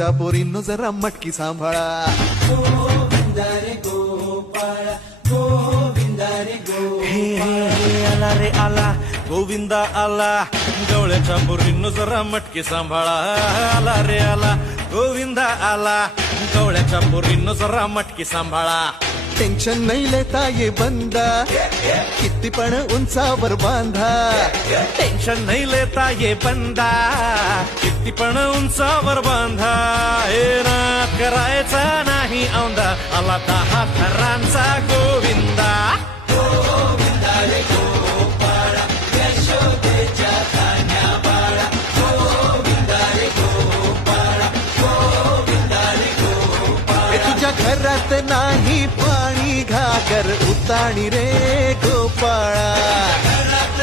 त्या पोरींनो जरा मटकी सांभाळा. गोविंदा रे गोपाळा गोविंदा रे गो. हे हे हे आला रे आला गोविंदा आला गवळ्याच्या पोरींनो जरा मटकी सांभाळा. आला रे आला गोविंदा आला गवळ्याच्या पोरींनो जरा मटकी सांभाळा. टेन्शन नाही लेता ये बंदा, किती पण उंचावर बांधा. टेन्शन नाही लेता ये बंदा, किती पण उंचावर बांधा. हे नाद करायचा नाही औंदा, आला 10 थरांचा गोविंदा. गोविंदा रे गोपाळा यशोदेच्या कान्या बाळा. गोविंदा रे गोपाळा गोविंदा रे गोपाळा. हे तुझ्या घरात नाही पाणी घागर उताणी रे गोपाळा. घरात